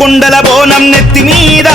కుండల బోనం నెత్తి మీద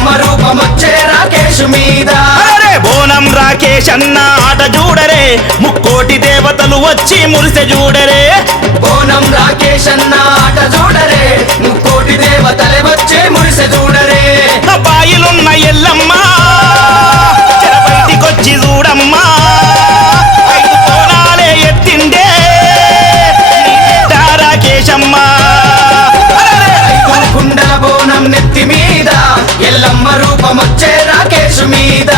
ఎల్లమ్మ రూపమొచ్చే రాకేశు మీద. అరే బోనం రాకేష్ అన్న ఆట చూడరే. ముక్కోటి దేవతలు వచ్చి మురిసె చూడరే. బోనం రాకేష్ అన్న ఆట చూడరే. ముక్కోటి దేవతలే వచ్చే మురిసె చూడరే. నా బాయిలున్న ఎల్లమ్మ చెర బయటికొచ్చి చూడమ్మా. ఐదు కోణాలే ఎత్తిండే నీ బిడ్డ రాకేశమ్మ. ఎల్లమ్మ రూపమొచ్చే రాకేశు మీద.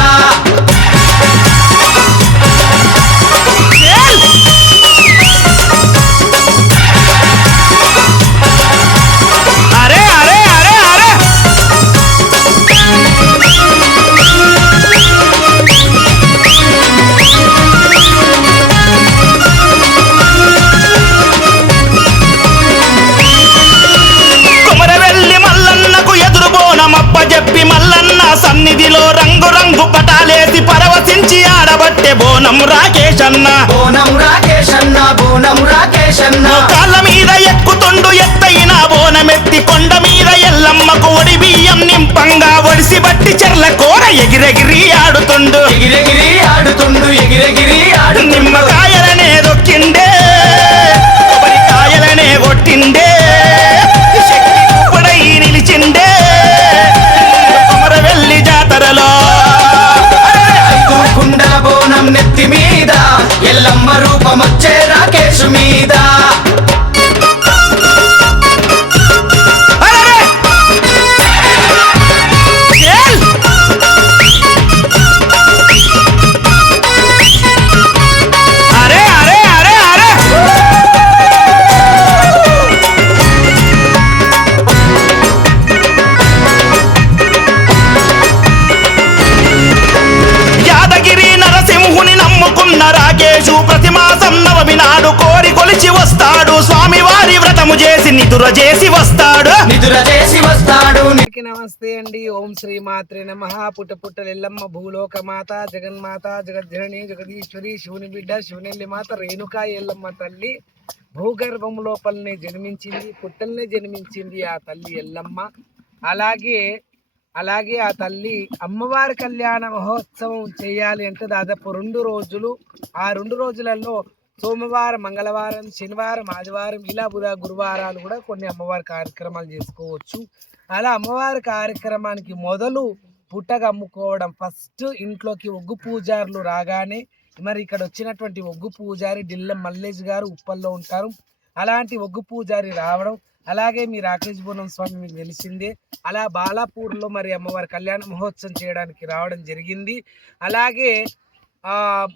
బోనం రాకేష్ అన్న బోనం రాకేష్ అన్న బోనం రాకేష్ అన్న కాళ్ళ మీద ఎక్కుతుండు ఎత్తైన బోనమెత్తి కొండ మీద ఎల్లమ్మకు ఒడి బియ్యం నింపంగా ఒడిసి బట్టి చెర్ల కూర ఎగిరెగిరి ఆడుతుండు. ఎగిరెగిరి ఆడుతుండు ఎగిరెగిరి ఆడుతుండు. నిమ్మకాయలనే చేసి వస్తాడు. నిదుర చేసి వస్తాడు. నమస్తే అండి. ఓం శ్రీ మాత్రే నమ. పుట్ట పుట్ట ఎల్లమ్మ భూలోక మాత జగన్మాత జగజ్జనని జగదీశ్వరి శివుని బిడ్డ శివనెల్లి మాత రేణుకా ఎల్లమ్మ తల్లి. భూగర్భం లోపలనే జన్మించింది పుట్టల్నే జన్మించింది ఆ తల్లి ఎల్లమ్మ. అలాగే అలాగే ఆ తల్లి అమ్మవారి కళ్యాణ మహోత్సవం చేయాలి అంటే దాదాపు రెండు రోజులు. ఆ రెండు రోజులలో సోమవారం మంగళవారం శనివారం ఆదివారం ఇలా బుధ గురువారాలు కూడా కొన్ని అమ్మవారి కార్యక్రమాలు చేసుకోవచ్చు. అలా అమ్మవారి కార్యక్రమానికి మొదలు పుట్టగా అమ్ముకోవడం ఫస్ట్ ఇంట్లోకి ఒగ్గు పూజారులు రాగానే మరి ఇక్కడ వచ్చినటువంటి ఒగ్గు పూజారి ఢిల్లం మల్లేష్ గారు ఉప్పల్లో ఉంటారు. అలాంటి ఒగ్గు పూజారి రావడం అలాగే మీ రాకేష్ బోనం స్వామి మీకు తెలిసిందే. అలా బాలాపూర్లో మరి అమ్మవారి కళ్యాణ మహోత్సవం చేయడానికి రావడం జరిగింది. అలాగే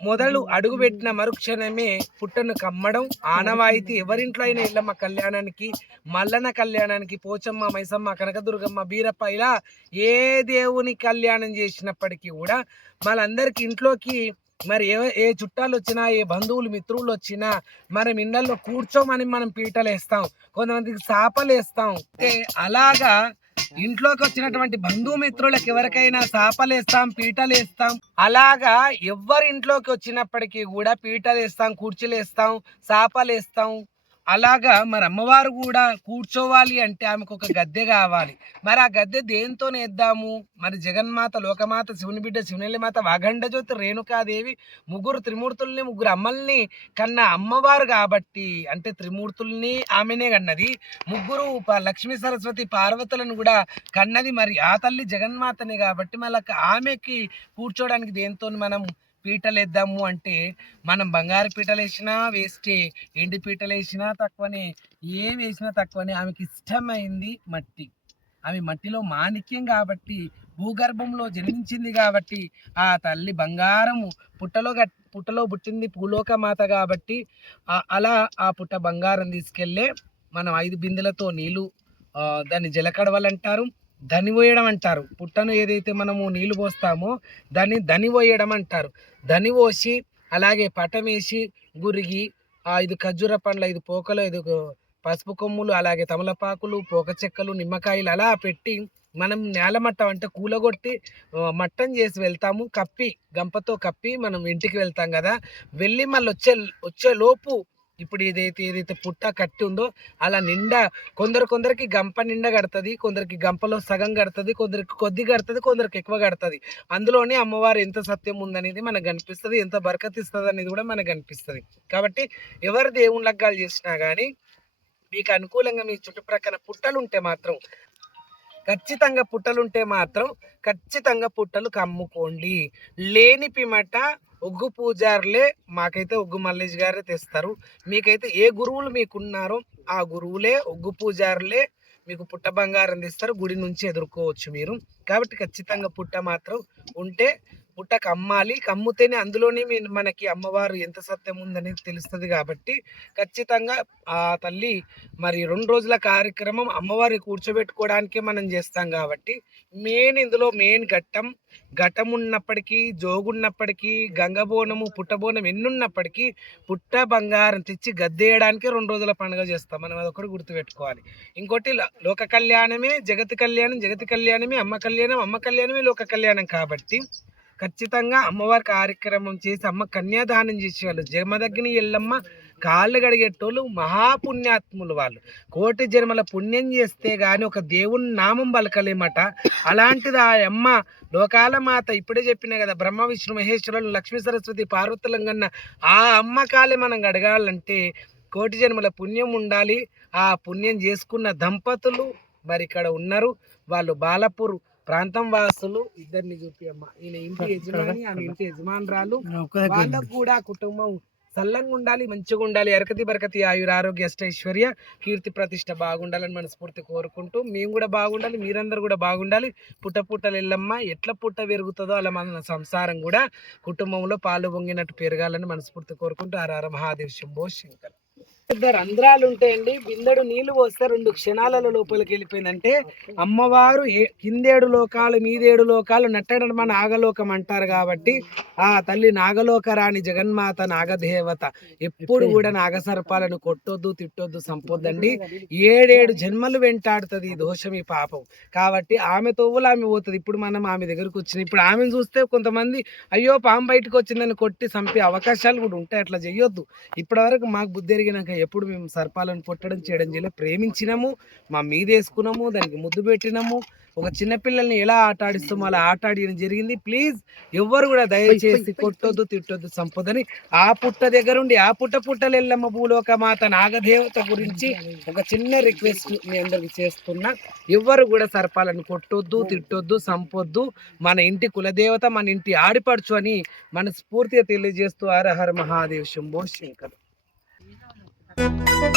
మొదలు అడుగుపెట్టిన మరుక్షణమే పుట్టను కమ్మడం ఆనవాయితీ ఎవరింట్లో అయినా ఇళ్ళమ్మ కళ్యాణానికి మల్లన కళ్యాణానికి పోచమ్మ మైసమ్మ కనకదుర్గమ్మ బీరప్ప ఇలా ఏ దేవుని కళ్యాణం చేసినప్పటికీ కూడా మనందరికి ఇంట్లోకి మరి ఏ ఏ చుట్టాలు వచ్చినా ఏ బంధువులు మిత్రులు వచ్చినా మనం ఇళ్ళల్లో కూర్చోమని మనం పీటలు వేస్తాం కొంతమందికి సాపలు వేస్తాం అంటే అలాగా ఇంట్లోకి వచ్చినటువంటి బంధుమిత్రులకు ఎవరికైనా సాపలేస్తాం పీటలేస్తాం. అలాగా ఎవరి ఇంట్లోకి వచ్చినప్పటికీ కూడా పీటలేస్తాం కుర్చీలేస్తాం సాపలేస్తాం అలాగా మరి అమ్మవారు కూడా కూర్చోవాలి అంటే ఆమెకు ఒక గద్దె కావాలి. మరి ఆ గద్దె దేంతో నేద్దాము మరి జగన్మాత లోకమాత శివుని బిడ్డ శివునెల్లి మాత వాగండ జ్యోతి రేణుకాదేవి ముగ్గురు త్రిమూర్తుల్ని ముగ్గురు అమ్మల్ని కన్న అమ్మవారు కాబట్టి అంటే త్రిమూర్తుల్ని ఆమెనే కన్నది. ముగ్గురు ప- లక్ష్మీ సరస్వతి పార్వతులను కూడా కన్నది. మరి ఆ తల్లి జగన్మాతనే కాబట్టి మళ్ళీ ఆమెకి కూర్చోడానికి దేంతో మనం పీటలు వేద్దాము అంటే మనం బంగారు పీటలు వేసినా వేస్టే ఎండి పీటలు వేసినా తక్కువనే ఏం వేసినా తక్కువనే. ఆమెకి ఇష్టమైంది మట్టి. ఆమె మట్టిలో మాణిక్యం కాబట్టి భూగర్భంలో జన్మించింది కాబట్టి ఆ తల్లి బంగారము పుట్టలో గట్ పుట్టలో పుట్టింది పూలోక మాత కాబట్టి అలా ఆ పుట్ట బంగారం తీసుకెళ్ళే మనం ఐదు బిందెలతో నీళ్ళు దాన్ని జలకడవలు అంటారు ధని పోయడం అంటారు. పుట్టను ఏదైతే మనము నీళ్ళు పోస్తామో దాన్ని ధని పోయడం అంటారు. ధని పోసి అలాగే పటం వేసి గురిగి ఆ ఐదు ఖర్జూర పండ్ల ఐదు పోకలు ఐదు పసుపు కొమ్ములు అలాగే తమలపాకులు పోక చెక్కలు నిమ్మకాయలు అలా పెట్టి మనం నేలమట్టం అంటే కూలగొట్టి మట్టం చేసి వెళ్తాము. కప్పి గంపతో కప్పి మనం ఇంటికి వెళ్తాం కదా. వెళ్ళి మళ్ళీ వచ్చే వచ్చేలోపు ఇప్పుడు ఏదైతే ఏదైతే పుట్ట కట్టి ఉందో అలా నిండా కొందరు కొందరికి గంప నిండా కడుతుంది కొందరికి గంపలో సగం కడుతుంది కొందరికి కొద్ది కడుతుంది కొందరికి ఎక్కువ కడుతుంది. అందులోనే అమ్మవారు ఎంత సత్యం ఉందనేది మనకు కనిపిస్తుంది ఎంత బరకత్ ఇస్తుంది అనేది కూడా మనకు కనిపిస్తుంది. కాబట్టి ఎవరు దేవుని లగ్గాలు చేసినా కానీ మీకు అనుకూలంగా మీ చుట్టుప్రక్కల పుట్టలు ఉంటే మాత్రం ఖచ్చితంగా పుట్టలుంటే మాత్రం ఖచ్చితంగా పుట్టలు కమ్ముకోండి. లేని పిమట ఒగ్గు పూజారులే మాకైతే ఒగ్గు మల్లేష్ గారే తెస్తారు. మీకైతే ఏ గురువులు మీకున్నారో ఆ గురువులే ఒగ్గు పూజారులే మీకు పుట్ట బంగారం తెస్తారు గుడి నుంచి ఎదుర్కోవచ్చు మీరు. కాబట్టి ఖచ్చితంగా పుట్ట మాత్రం ఉంటే పుట్ట అమ్మాలి కమ్ముతేనే అందులోనే మీ- మనకి అమ్మవారు ఎంత సత్యం ఉందనేది తెలుస్తుంది కాబట్టి ఖచ్చితంగా ఆ తల్లి మరి రెండు రోజుల కార్యక్రమం అమ్మవారిని కూర్చోబెట్టుకోవడానికే మనం చేస్తాం కాబట్టి మెయిన్ ఇందులో మెయిన్ ఘట్టం ఘటం ఉన్నప్పటికీ జోగున్నప్పటికీ గంగబోనము పుట్టబోనం ఎన్నున్నప్పటికీ పుట్ట బంగారం తెచ్చి గద్దేయడానికి రెండు రోజుల పండుగ చేస్తాం. మనం అదొకటి గుర్తుపెట్టుకోవాలి. ఇంకోటి లోక కళ్యాణమే జగతి కళ్యాణం జగతి కళ్యాణమే అమ్మ కళ్యాణం అమ్మ కళ్యాణమే లోక కళ్యాణం కాబట్టి ఖచ్చితంగా అమ్మవారి కార్యక్రమం చేసి అమ్మ కన్యాదానం చేసేవాళ్ళు. జమదగ్ని ఎల్లమ్మ కాళ్ళు గడిగేటోళ్ళు మహాపుణ్యాత్ములు వాళ్ళు. కోటి జన్మల పుణ్యం చేస్తే కానీ ఒక దేవుని నామం పలకలేమట. అలాంటిది ఆ అమ్మ లోకాల మాత ఇప్పుడే చెప్పిన కదా బ్రహ్మ విష్ణు మహేశ్వరులు లక్ష్మీ సరస్వతి పార్వతులం కన్నా ఆ అమ్మ కాలే మనం గడగాలంటే కోటి జన్మల పుణ్యం ఉండాలి. ఆ పుణ్యం చేసుకున్న దంపతులు మరి ఇక్కడ ఉన్నారు. వాళ్ళు బాలపూర్ ప్రాంతం వాసులు ఇద్దరిని చూపి అమ్మ. ఈయన ఇంటి యజమాని ఆమె ఇంటి యజమానురాలు. వాళ్ళకు కూడా కుటుంబం సల్లంగా ఉండాలి మంచిగా ఉండాలి. ఎరకతి బరకతి ఆయుర ఆరోగ్య అష్టైశ్వర్య కీర్తి ప్రతిష్ట బాగుండాలని మనస్ఫూర్తి కోరుకుంటూ మేము కూడా బాగుండాలి మీరందరూ కూడా బాగుండాలి. పుట్ట పుట్టలు ఎల్లమ్మ ఎట్లా పుట్ట పెరుగుతుందో అలా మన సంసారం కూడా కుటుంబంలో పాలు పొంగినట్టు పెరగాలని మనస్ఫూర్తి కోరుకుంటూ ఆరార మహాదేవ్ శంభో శంకర్. పెద్ద రంధ్రాలు ఉంటాయండి. బిందెడు నీళ్ళు పోస్తే రెండు క్షణాలలో లోపలికి వెళ్ళిపోయిందంటే అమ్మవారు ఏ- కిందేడు లోకాలు మీదేడు లోకాలు నట్టడం నాగలోకం అంటారు కాబట్టి ఆ తల్లి నాగలోక రాణి జగన్మాత నాగదేవత ఎప్పుడు కూడా నాగసర్పాలను కొట్టొద్దు తిట్టొద్దు సంపొద్దండి. ఏడేడు జన్మలు వెంటాడుతుంది ఈ దోషం ఈ పాపం. కాబట్టి ఆమె తోవులు ఆమె పోతుంది. ఇప్పుడు మనం ఆమె దగ్గరకు వచ్చిన ఇప్పుడు ఆమెను చూస్తే కొంతమంది అయ్యో పాము బయటకు వచ్చిందని కొట్టి చంపే అవకాశాలు కూడా ఉంటాయి. అట్లా చేయొద్దు ఇప్పటివరకు మాకు బుద్ధి ఎరిగినాక ఎప్పుడు మేము సర్పాలను కొట్టడం చేయడం చేయలేదు ప్రేమించినాము మా మీద వేసుకున్నాము దానికి ముద్దు పెట్టినాము. ఒక చిన్న పిల్లల్ని ఎలా ఆట ఆడిస్తామో అలా ఆట ఆడియడం జరిగింది. ప్లీజ్ ఎవ్వరు కూడా దయచేసి కొట్టొద్దు తిట్టొద్దు సంపదని ఆ పుట్ట దగ్గర ఉండి ఆ పుట్ట పుట్టలు ఎల్లమ్మ భూలోక మాత నాగదేవత గురించి ఒక చిన్న రిక్వెస్ట్ మీ అందరికి చేస్తున్నా. ఎవ్వరు కూడా సర్పాలను కొట్టొద్దు తిట్టొద్దు సంపొద్దు. మన ఇంటి కులదేవత మన ఇంటి ఆడిపడుచు అని మనస్ఫూర్తిగా తెలియజేస్తూ హర హర మహాదేవ్ శంభో శంకర్. Müzik